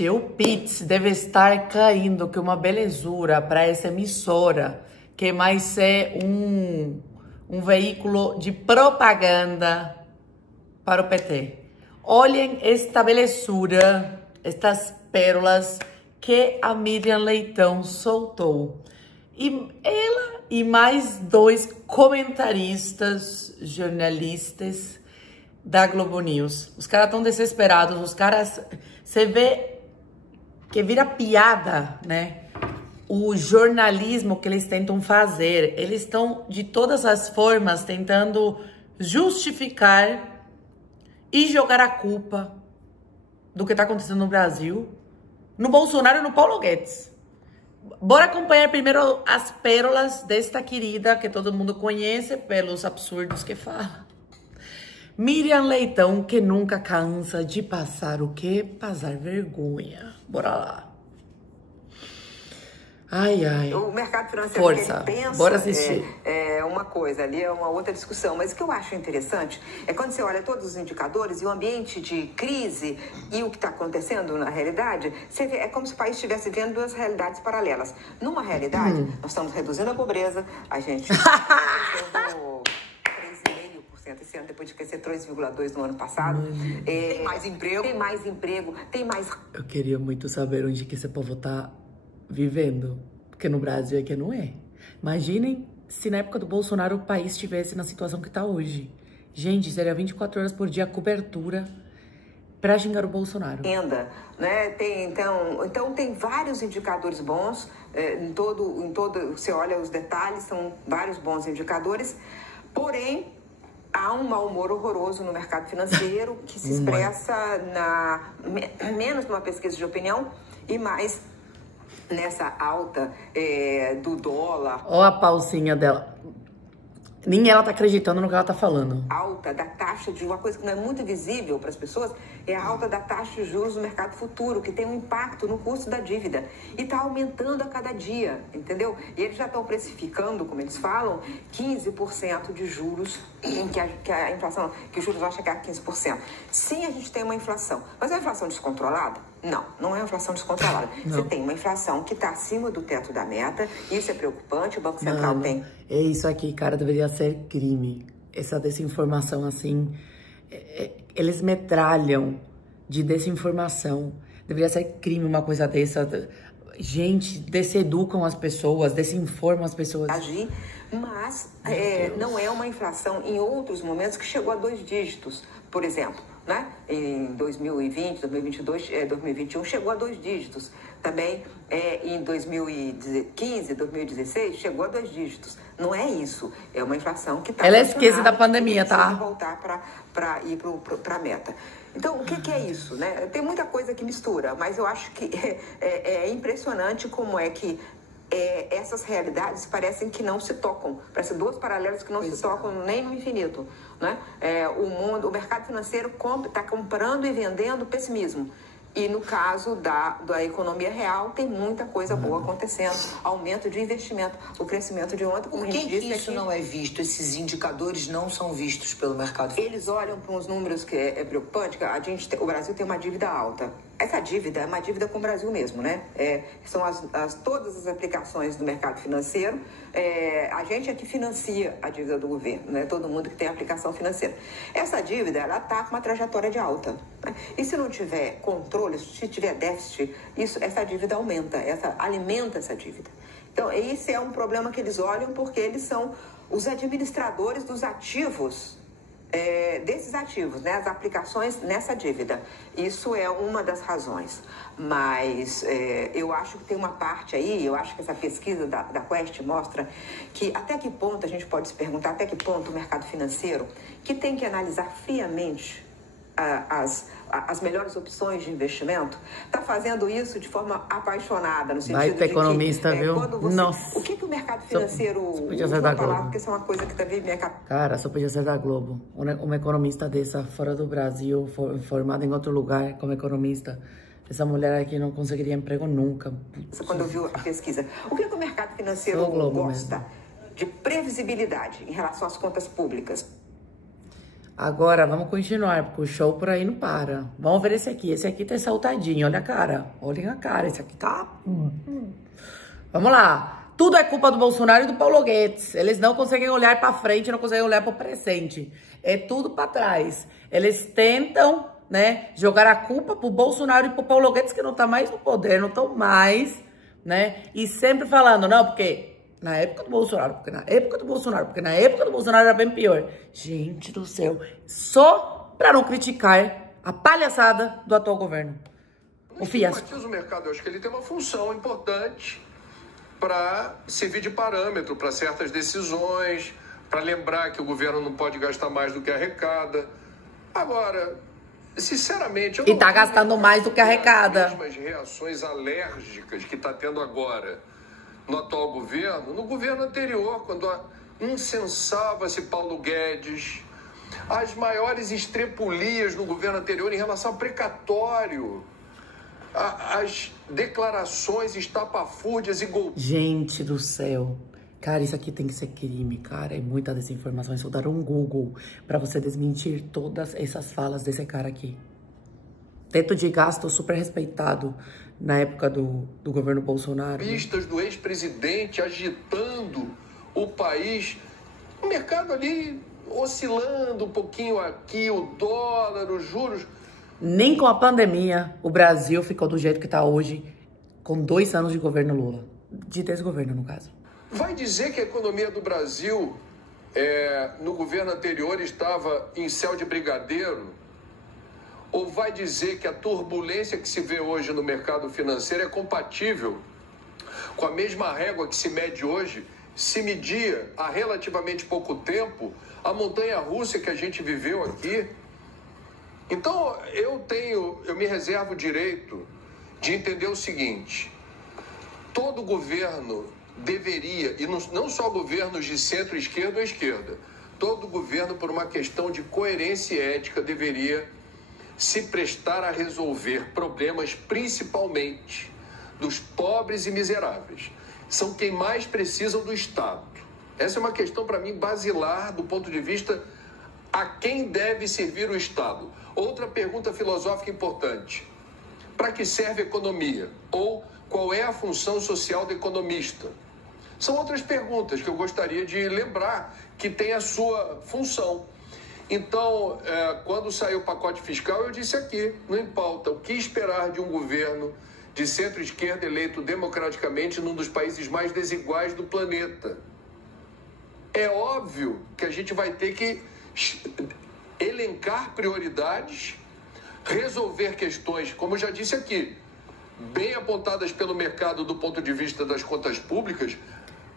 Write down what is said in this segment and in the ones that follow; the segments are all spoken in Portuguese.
O Pix deve estar caindo, que uma belezura para essa emissora, que mais é um veículo de propaganda para o PT. Olhem esta belezura, estas pérolas que a Miriam Leitão soltou. E ela e mais dois comentaristas, jornalistas da Globo News. Os caras estão desesperados, os caras... Você vê que vira piada, né? O jornalismo que eles tentam fazer. Eles estão, de todas as formas, tentando justificar e jogar a culpa do que está acontecendo no Brasil, no Bolsonaro e no Paulo Guedes. Bora acompanhar primeiro as pérolas desta querida, que todo mundo conhece pelos absurdos que fala. Miriam Leitão, que nunca cansa de passar o quê? Passar vergonha. Bora lá. Ai, ai. O mercado financeiro, força. Que ele pensa, bora assistir. É uma coisa, ali é uma outra discussão. Mas o que eu acho interessante é quando você olha todos os indicadores e o ambiente de crise e o que está acontecendo na realidade, você vê, é como se o país estivesse vendo duas realidades paralelas. Numa realidade, nós estamos reduzindo a pobreza, a gente esse ano, depois de crescer 3,2% no ano passado. Tem mais emprego. Tem mais emprego, tem mais... Eu queria muito saber onde que esse povo tá vivendo, porque no Brasil é que não é. Imaginem se na época do Bolsonaro o país estivesse na situação que tá hoje. Gente, seria 24 horas por dia cobertura pra xingar o Bolsonaro. Renda, né? Então tem vários indicadores bons, em todo, você olha os detalhes, são vários bons indicadores, porém, há um mau humor horroroso no mercado financeiro que se expressa menos numa pesquisa de opinião e mais nessa alta do dólar. Ó a pausinha dela. Nem ela tá acreditando no que ela tá falando. Alta da taxa de uma coisa que não é muito visível para as pessoas é a alta da taxa de juros no mercado futuro, que tem um impacto no custo da dívida e está aumentando a cada dia, entendeu? E eles já estão precificando, como eles falam, 15% de juros, que a inflação, que os juros vão chegar a 15%. Sim, a gente tem uma inflação, mas é uma inflação descontrolada? Não, não é uma inflação descontrolada. Não. Você tem uma inflação que está acima do teto da meta, isso é preocupante, o Banco Central tem... É isso aqui, cara, deveria ser crime. Essa desinformação, assim, eles metralham de desinformação. Deveria ser crime uma coisa dessa. Gente, deseducam as pessoas, desinformam as pessoas. Agir, mas não é uma inflação em outros momentos que chegou a 2 dígitos, por exemplo. Né? Em 2020, 2022, 2021 chegou a 2 dígitos. Também em 2015, 2016 chegou a 2 dígitos. Não é isso. É uma inflação que está... Ela esquece da pandemia, tá? Voltar para ir para a meta. Então, o que é isso? Né? Tem muita coisa que mistura, mas eu acho que é impressionante como é que essas realidades parecem que não se tocam. Parecem duas paralelas que não se tocam nem no infinito. Né? O mercado financeiro está comprando e vendendo pessimismo. E no caso da economia real, tem muita coisa boa acontecendo. Aumento de investimento, o crescimento de ontem. Por que isso não é visto? Esses indicadores não são vistos pelo mercado financeiro? Eles olham para uns números que é preocupante, que o Brasil tem uma dívida alta. Essa dívida é uma dívida com o Brasil mesmo, né? São todas as aplicações do mercado financeiro. A gente é que financia a dívida do governo, né? Todo mundo que tem aplicação financeira. Essa dívida, ela está com uma trajetória de alta. Né? E se não tiver controle, se tiver déficit, essa dívida aumenta, alimenta essa dívida. Então, esse é um problema que eles olham porque eles são os administradores dos ativos, desses ativos, né, as aplicações nessa dívida. Isso é uma das razões. Mas eu acho que tem uma parte aí, eu acho que essa pesquisa da Quest mostra que até que ponto a gente pode se perguntar, até que ponto o mercado financeiro, que tem que analisar friamente as melhores opções de investimento, está fazendo isso de forma apaixonada, no sentido de economista, viu? Nossa. O que o mercado financeiro... Podia ser da Globo. Porque isso é uma coisa que também... Cara, só podia ser da Globo. Uma economista dessa, fora do Brasil, formada em outro lugar como economista, essa mulher aqui não conseguiria emprego nunca. Quando eu vi a pesquisa. O que o mercado financeiro gosta? De previsibilidade em relação às contas públicas. Agora, vamos continuar, porque o show por aí não para. Vamos ver esse aqui. Esse aqui tá saltadinho. Olha a cara. Olhem a cara. Esse aqui tá... Vamos lá. Tudo é culpa do Bolsonaro e do Paulo Guedes. Eles não conseguem olhar pra frente, não conseguem olhar pro presente. É tudo pra trás. Eles tentam, né, jogar a culpa pro Bolsonaro e pro Paulo Guedes, que não tá mais no poder, não estão mais, né? E sempre falando, não, porque... Na época do Bolsonaro, porque na época do Bolsonaro, porque na época do Bolsonaro era bem pior. Gente do céu. Só pra não criticar a palhaçada do atual governo. O fiasco. O mercado, eu acho que ele tem uma função importante para servir de parâmetro para certas decisões, para lembrar que o governo não pode gastar mais do que arrecada. Agora, sinceramente... eu e tá gastando mais do que arrecada. As mesmas reações alérgicas que tá tendo agora no atual governo, no governo anterior, quando incensava-se Paulo Guedes, as maiores estrepulias no governo anterior em relação ao precatório, as declarações estapafúrdias e golpistas. Gente do céu. Cara, isso aqui tem que ser crime, cara. É muita desinformação. Só dar um Google pra você desmentir todas essas falas desse cara aqui. Teto de gasto super respeitado na época do governo Bolsonaro. Pistas do ex-presidente agitando o país. O mercado ali oscilando um pouquinho aqui, o dólar, os juros. Nem com a pandemia o Brasil ficou do jeito que tá hoje, com 2 anos de governo Lula. De desgoverno, no caso. Vai dizer que a economia do Brasil, no governo anterior, estava em céu de brigadeiro? Ou vai dizer que a turbulência que se vê hoje no mercado financeiro é compatível com a mesma régua que se mede hoje, se media há relativamente pouco tempo a montanha-russa que a gente viveu aqui? Então, eu me reservo o direito de entender o seguinte: todo governo deveria, e não só governos de centro-esquerda ou esquerda, todo governo, por uma questão de coerência ética, deveria se prestar a resolver problemas, principalmente dos pobres e miseráveis. São quem mais precisam do Estado. Essa é uma questão, para mim, basilar do ponto de vista a quem deve servir o Estado. Outra pergunta filosófica importante: para que serve a economia? Ou qual é a função social do economista? São outras perguntas que eu gostaria de lembrar que tem a sua função. Então, quando saiu o pacote fiscal, eu disse aqui, não importa o que esperar de um governo de centro-esquerda eleito democraticamente num dos países mais desiguais do planeta. É óbvio que a gente vai ter que elencar prioridades, resolver questões, como eu já disse aqui, bem apontadas pelo mercado do ponto de vista das contas públicas.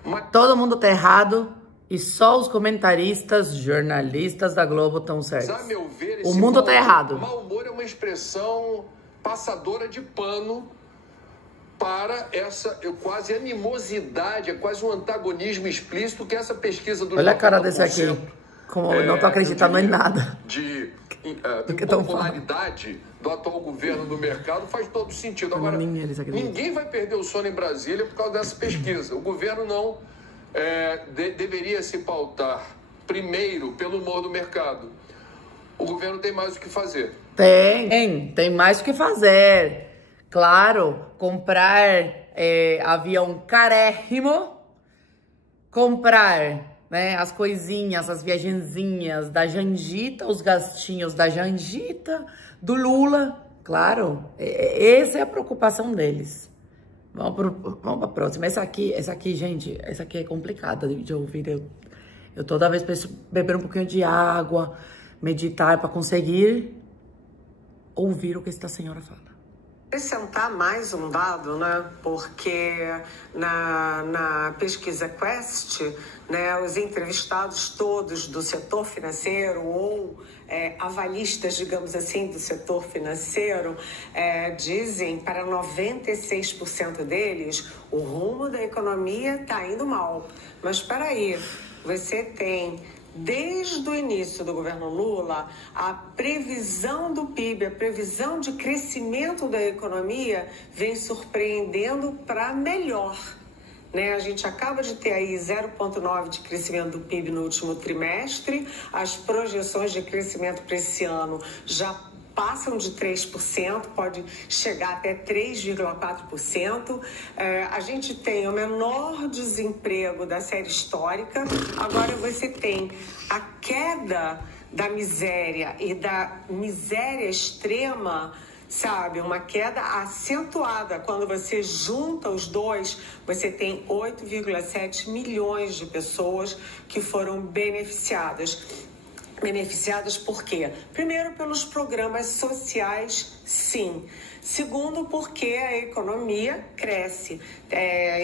Mas... todo mundo tá errado. E só os comentaristas, jornalistas da Globo estão certos. A meu ver, o mundo tá errado. Mau humor é uma expressão passadora de pano para essa quase animosidade, é quase um antagonismo explícito que essa pesquisa do... Olha a cara desse aqui, como eu não tô acreditando em nada. De popularidade do atual governo do mercado faz todo sentido. Agora, ninguém vai perder o sono em Brasília por causa dessa pesquisa. O governo não... deveria se pautar primeiro pelo humor do mercado. O governo tem mais o que fazer. Tem mais o que fazer. Claro, comprar avião carérrimo, comprar, né, as coisinhas, as viagenzinhas da Jandita, os gastinhos da Jandita, do Lula. Claro, essa é a preocupação deles. Vamos pra próxima. Essa aqui, gente, essa aqui é complicada de ouvir. Eu toda vez preciso beber um pouquinho de água, meditar para conseguir ouvir o que esta senhora fala. Acrescentar mais um dado, né? Porque na pesquisa Quest, né, os entrevistados todos do setor financeiro ou avalistas, digamos assim, do setor financeiro, dizem para 96% deles o rumo da economia está indo mal. Mas espera aí, você tem... desde o início do governo Lula, a previsão do PIB, a previsão de crescimento da economia vem surpreendendo para melhor, né? A gente acaba de ter aí 0,9% de crescimento do PIB no último trimestre. As projeções de crescimento para esse ano já passam de 3%, pode chegar até 3,4%. A gente tem o menor desemprego da série histórica. Agora você tem a queda da miséria e da miséria extrema, sabe? Uma queda acentuada. Quando você junta os dois, você tem 8,7 milhões de pessoas que foram beneficiadas. Beneficiadas por quê? Primeiro, pelos programas sociais, sim. Segundo, porque a economia cresce.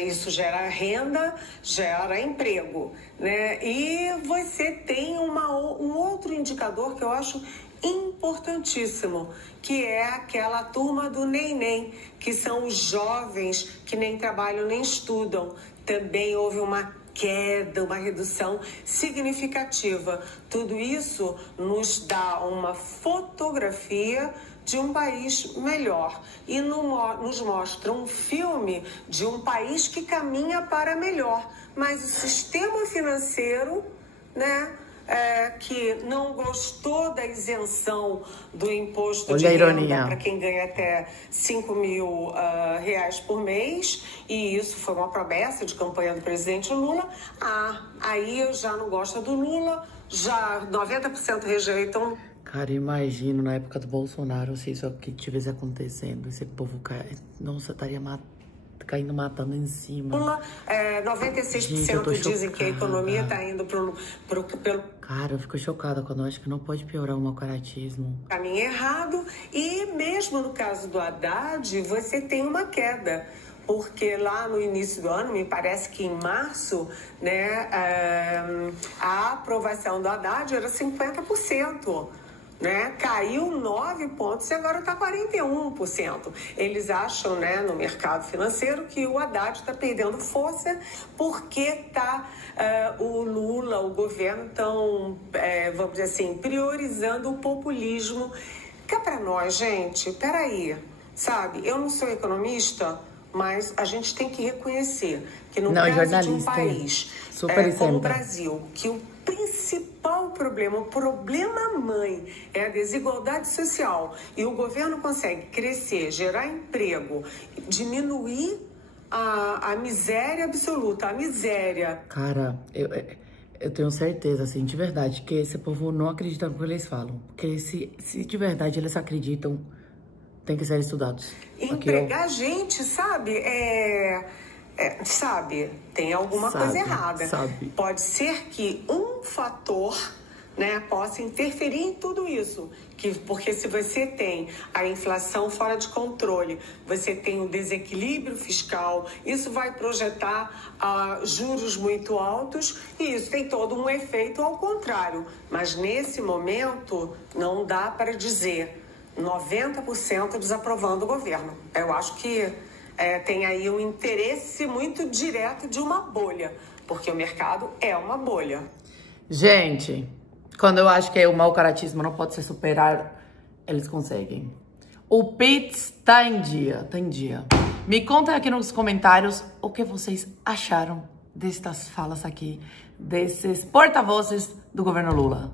Isso gera renda, gera emprego, né? E você tem um outro indicador que eu acho importantíssimo, que é aquela turma do neném, que são os jovens que nem trabalham nem estudam. Também houve uma queda, uma redução significativa. Tudo isso nos dá uma fotografia de um país melhor e nos mostra um filme de um país que caminha para melhor. Mas o sistema financeiro, né, que não gostou da isenção do imposto de renda para quem ganha até 5 mil reais por mês, e isso foi uma promessa de campanha do presidente Lula. Aí eu já não gosto do Lula, já 90% rejeitam. Cara, imagino na época do Bolsonaro, se isso aqui estivesse acontecendo, esse povo nossa, estaria caindo matando em cima. Lula, 96% dizem que a economia está indo pelo Cara, eu fico chocada quando eu acho que não pode piorar o mau caratismo. Caminho errado. E mesmo no caso do Haddad, você tem uma queda. Porque lá no início do ano, me parece que em março, né, a aprovação do Haddad era 50%. Né? Caiu 9 pontos e agora está 41%. Eles acham, né, no mercado financeiro que o Haddad está perdendo força porque o Lula, o governo, estão, vamos dizer assim, priorizando o populismo. Cá para nós, gente, peraí, sabe? Eu não sou economista, mas a gente tem que reconhecer que no caso de um país como o Brasil, que o principal problema, o problema mãe é a desigualdade social, e o governo consegue crescer, gerar emprego, diminuir a miséria absoluta, a miséria. Cara, eu tenho certeza, assim, de verdade, que esse povo não acredita no que eles falam. Porque se de verdade eles acreditam, tem que ser estudados. Empregar gente, sabe? Sabe, tem alguma coisa errada. Pode ser que um fator, né, possa interferir em tudo isso. Porque se você tem a inflação fora de controle, você tem o desequilíbrio fiscal, isso vai projetar juros muito altos e isso tem todo um efeito ao contrário. Mas nesse momento não dá para dizer 90% desaprovando o governo. Eu acho que tem aí um interesse muito direto de uma bolha, porque o mercado é uma bolha. Gente, quando eu acho que o mau caratismo não pode ser superado, eles conseguem. O Pix tá em dia, tá em dia. Me contem aqui nos comentários o que vocês acharam destas falas aqui, desses porta-vozes do governo Lula.